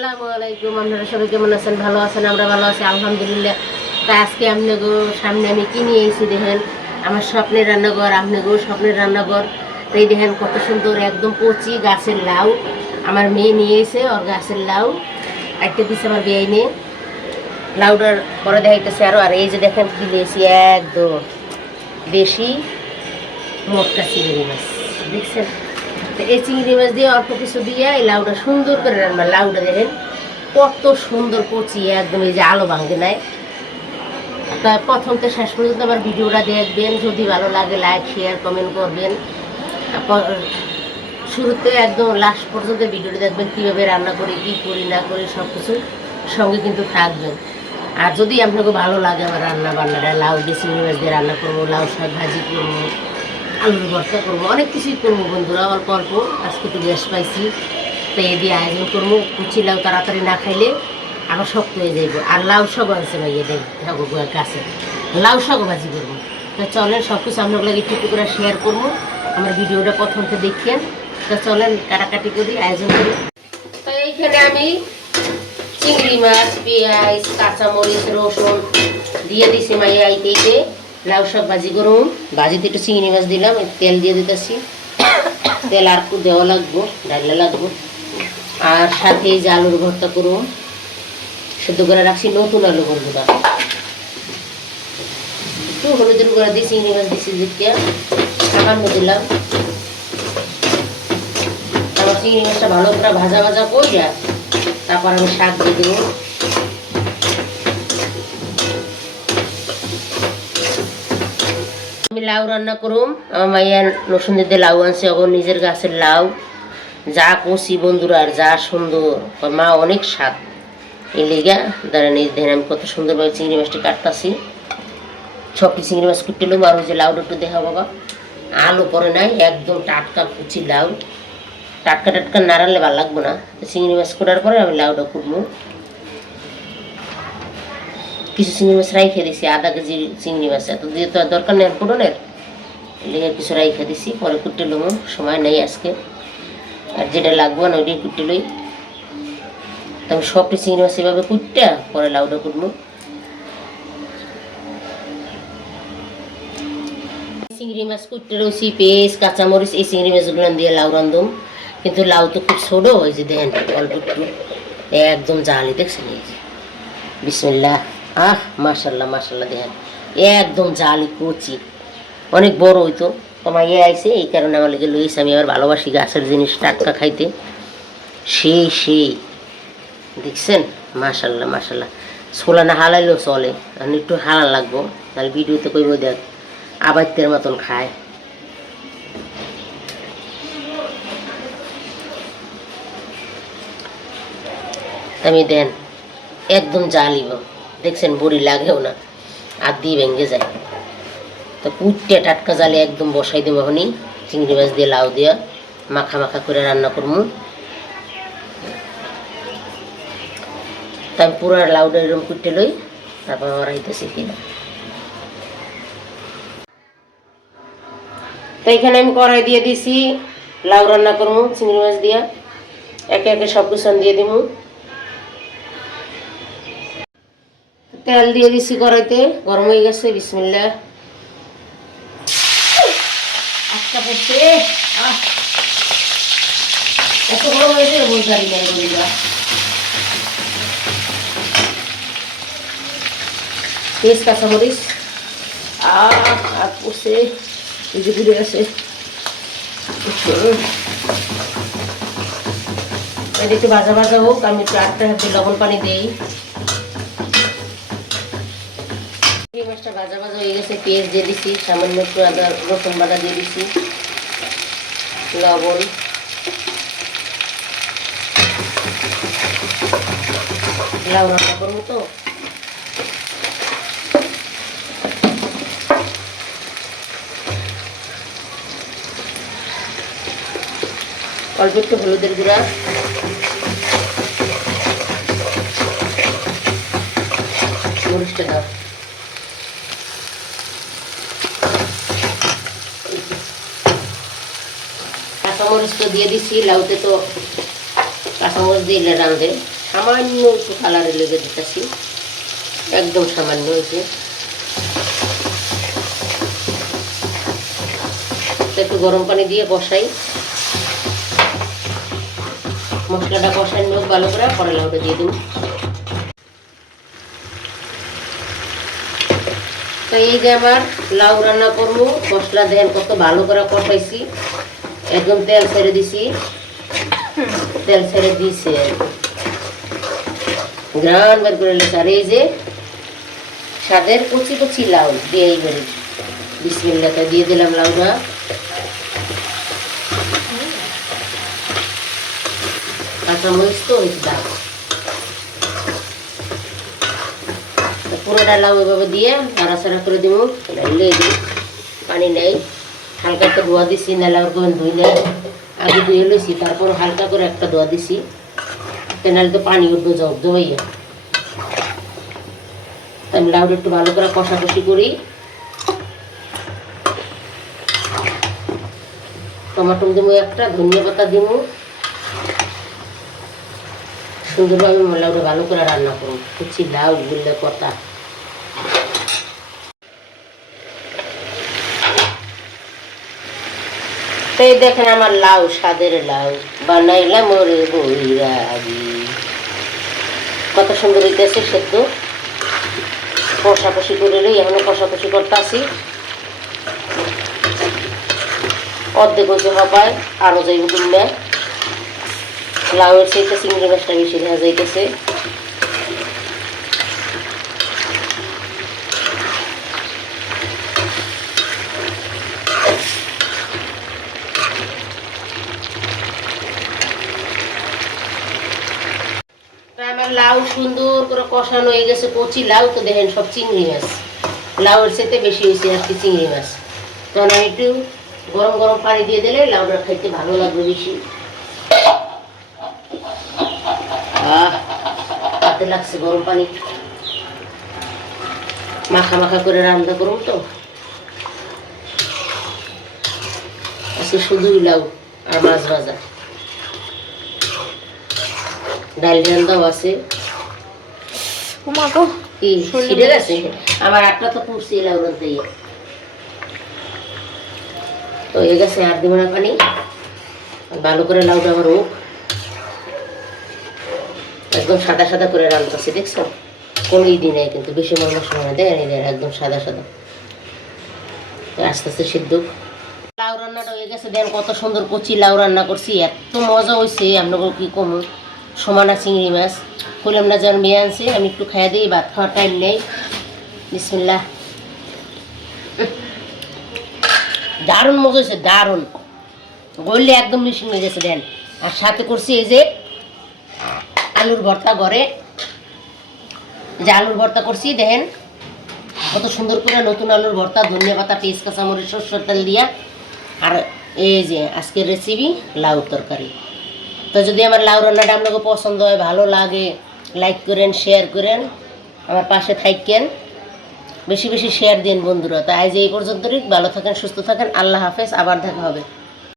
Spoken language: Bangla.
আসসালামু আলাইকুম, আপনারা সবাই কেমন আছেন? ভালো আছেন? আমরা ভালো আছি, আলহামদুলিল্লাহ। তা আজকে আপনাগো সামনে আমি কিনে এসেছি দেখেন? আমার স্বপ্নের রান্নাঘর আপনাগো স্বপ্নের রান্নাঘর। এই দেখেন কত সুন্দর, একদম কচি গাছের লাউ। আমার মেয়ে নিয়ে এসে ওর গাছের লাউ। একটা দিচ্ছে আমার বিয়ে নিয়ে লাউডার পরে দেখাইতেছে আরও, আর এই যে দেখেন কি দিয়েছি, একদম। দেশি মোটকা চিংড়ি মাছ। দেখছেন? এই চিংড়ি মাছ দিয়ে অল্প কিছু দিয়ে এই লাউটা সুন্দর করে রান্না, লাউটা দেখেন কত সুন্দর কচি, একদম এই যে আলো ভাঙে নাই। তা প্রথম তো শেষ পর্যন্ত আমার ভিডিওটা দেখবেন, যদি ভালো লাগে লাইক শেয়ার কমেন্ট করবেন। শুরুতে একদম লাস্ট পর্যন্ত ভিডিওটা দেখবেন, কীভাবে রান্না করি, কী করি, না করি সব কিছু সঙ্গে কিন্তু থাকবেন। আর যদি আপনাকে ভালো লাগে আমার রান্না বান্নাটা লাউ দিয়ে চিংড়ি মাছ দিয়ে রান্না করব, লাউ শাক ভাজি করব আলুর ভর্তা করব। অনেক কিছুই করব বন্ধুরা অল্প অল্প আজকে একটু গ্যাস পাইছি তো এই দিয়ে আয়োজন করব। কুচি লাউ তাড়াতাড়ি না খাইলে আবার শক্ত হয়ে যাইব। আর লাউ শাক আনছে ভাইয়া, দেখ ঠাকুর গাছে। লাউ শাক ভাজি করব। তো চলেন সব কিছু লাগে একটু একটু করে শেয়ার করব। আমার ভিডিওটা প্রথম থেকে দেখেন। তো চলেন, কাটাকাটি করি, আয়োজন করি। তো এইখানে আমি চিংড়ি মাছ, পেঁয়াজ, কাঁচামরিচ, রসুন দিয়ে দিছি মাইয়া আইতে লাউ সব ভাজি করুন ভাজিতে একটু চিংড়ি মাছ দিলাম তেল দিয়ে দিতেছি। তেল আর একটু দেওয়া লাগবো ডাইলে লাগবো। আর সাথে যে আলুর ভর্তা করুন সেদ্ধ করে রাখছি নতুন আলু বন্ধুরা একটু হলুদের গুঁড়া দিয়ে চিংড়ি মাছ দিছি দিতে সামান্য দিলাম। তারপর চিংড়ি মাছটা ভালো করে ভাজা ভাজা কইরা তারপর আমি শাক দিয়ে দেবো। লাউ রান্না করুম। আমার মাইয়া রসুন দিতে লাউ আনছে ওর নিজের গাছের লাউ। যা কষি বন্ধুরা, আর যা সুন্দর। মা অনেক স্বাদ। এই লেগা, দাঁড়ান এই দেখেন, আমি কত সুন্দরভাবে চিংড়ি মাছটি কাটতাছি। সবটি চিংড়ি মাছ কুটলাম আর ওই যে লাউটা একটু দেখা বাবা। আলু পরে নাই, একদম টাটকা কুচি লাউ। টাটকা টাটকা নাড়ালে ভালো লাগবো না। চিংড়ি মাছ কোটার পরে আমি লাউটা কুটবো। কিছু চিংড়ি মাছ রাইখে দিছি, আধা কেজি চিংড়ি মাছ এত দিয়ে তো দরকার নেই ফুটনের লেগে কিছু রাইখে দিছি, পরে কুটে লুমো, সময় নেই আজকে। আর যেটা লাগবো না, ওইটাই কুটে লই। তো আমি সবটি চিংড়ি মাছ এভাবে কুটটা, পরে লাউটা কুটবো। চিংড়ি মাছ কুটতে রয়েছি পেঁয়াজ, কাঁচামরিচ, এই চিংড়ি মাছগুলো দিয়ে লাউ রান্ধুম কিন্তু লাউ তো খুব ছোট, ওই যে দেখেন, অল্প একটু। একদম জালি, দেখছেন? এই যে। বিসমিল্লাহ। আহ মাশাল্লাহ মাশাল্লাহ দেখেন। একদম জালি কচি। অনেক বড় হইতো। তোমার ইয়ে আইসে এই কারণে আমার লেগে লইছে। আমি আবার ভালোবাসি গাছের জিনিস, টাটকা খাইতে। সেই সেই। দেখছেন? মাশাল্লাহ মাশাল্লাহ ছোলা না হালাইলেও চলে। আর একটু হালা লাগবো। তাহলে ভিডিওতে কইব, দেখ আবাত্যের মতন খায়। আমি দেন, একদম জালিব দেখছেন বড়ি লাগেও না। আর দিয়ে ভেঙে যায়। তো কুটতে টাটকা জালে একদম বসাই দেবো হনি চিংড়ি মাছ দিয়ে, লাউ দিয়ে, মাখা মাখা করে রান্না করব। তা আমি পুরো লাউটা এরকম কুটতে লই, তারপর আমার আইতেছি কিনা তো এখানে আমি কড়াই দিয়ে দিছি, লাউ রান্না করব, চিংড়ি মাছ দিয়ে। একে একে সব কিছু দিয়ে দিব। তেল দিয়ে দিছি কড়াইতে গরম হয়ে গেছে বিসমিল্লা আটকা পড়ছে। এত গরম হয়েছে বলতে পারি না বন্ধুরা পেঁয়াজ আহ, আর পড়ছে। এই যে এটা একটু ভাজা ভাজা হোক, আমি একটু আটটা হাতে লবণ পানি দিই। মাছটা ভাজা ভাজা হয়ে গেছে, পেঁয়াজ দিয়ে দিছি, সামান্য একটু আদা, রসুন বাটা দিয়ে দিছি, লবণ। লাউ রান্না করব তো? অল্প একটু হলুদের গুঁড়া। মরিচটা দাও। কাঁচামরিচ তো দিয়ে দিছি, লাউতে তো কাঁচামরিচ দিলে রাঁধে। সামান্য একটু কালারে লেগে দিতেছি। একদম সামান্য হয়েছে একটু গরম পানি দিয়ে বসাই। মশলাটা কষাই নোক ভালো করে, পরে লাউটা দিয়ে দেবো। তো এই যে আমার লাউ রান্না করব, মশলা দেন, কত ভালো করে কষাইছি। একদম তেল ছেড়ে দিছি। তেল ছেড়ে দিছে গ্রান বের করে আর এই যে স্বাদের কচি কচি লাউ দিয়ে এইবারে বিসমিল্লাটা দিয়ে দিলাম লাউটা। কাঁচামরিচ পুরোটা লাউ এভাবে দিয়ে নাড়াচাড়া করে দিব। পানি নেই। হালকা একটা ধোয়া দিছি, নাহলে আবার কোনো ধুই নেই। আগে ধুয়ে লইছি, তারপর হালকা করে একটা ধোয়া দিছি। নাহলে তো পানি উঠবে জমাইয়া তো আমি লাউটা একটু ভালো করে কষাকষি করি। টমাটো দেবো একটা, ধনিয়া পাতা দেবো সুন্দরভাবে লাউটা ভালো করে রান্না করুন কুচি লাউ গুলে কথা। এই দেখেন আমার লাউ, স্বাদের লাউ। বানাইলাম ওরে বইরাগি কত সুন্দর হইতেছে সেদ্ধ। কষাকষি করে লই এখনও কষাকষি করতে আসি অর্ধেক হয়েছে হবায় আরও যাইব কিনে লাউয়ের সেইটা চিংড়ি মাছটা বেশি দেখা যাইতেছে তা আমার লাউ সুন্দর করে কষানো হয়ে গেছে কচি লাউ, তো দেখেন সব চিংড়ি মাছ। লাউয়ের সাথে বেশি হয়েছে আর কি চিংড়ি মাছ। তখন আমি একটু গরম গরম পানি দিয়ে দিলে লাউটা খাইতে ভালো লাগবে বেশি। হাতে লাগছে গরম পানি। মাখা মাখা করে রান্না করুন তো। আজকে শুধুই লাউ আর মাছ ভাজা। ডাল রান্নাও আছে। ঘুমাবো কি ছিঁড়ে গেছে আমার একটা তো পুষছি লাউ রান্না তো হয়ে গেছে আর দিব না পানি। ভালো করে লাউটা আমার হোক। একদম সাদা সাদা করে রান্নাছি দেখছ? কোনো ইদি নেই কিন্তু বেশি মনে মশলা দেয় একদম সাদা সাদা। আস্তে আস্তে সিদ্ধ লাউ রান্নাটা হয়ে গেছে দেন কত সুন্দর কচি লাউ রান্না করছি এত মজা হয়েছে আপনাকে কি কম? সমানা চিংড়ি মাছ। কইলাম না যেন মেয়ে আনছে, আমি একটু খাইয়া দিই, ভাত খাওয়ার টাইম নেই। বিসমিল্লা দারুণ মজা হয়েছে, দারুণ। গড়লে একদম মিশিং হয়ে গেছে, দেন। আর সাথে করছি এই যে আলুর ভর্তা ঘরে। যে আলুর ভর্তা করছি দেখেন কত সুন্দর করে নতুন আলুর ভর্তা, ধনিয়া পাতা, পেঁয়াজ, কাঁচামরিচ, সরষের তেল দিয়া। আর এই যে আজকের রেসিপি লাউ তরকারি। তো যদি আমার লাউ রান্নাটা আপনাকে পছন্দ হয়, ভালো লাগে লাইক করেন, শেয়ার করেন, আমার পাশে থাকেন বেশি বেশি শেয়ার দিন বন্ধুরা। তাই আজ এই পর্যন্তই। ভালো থাকেন, সুস্থ থাকেন। আল্লাহ হাফেজ। আবার দেখা হবে।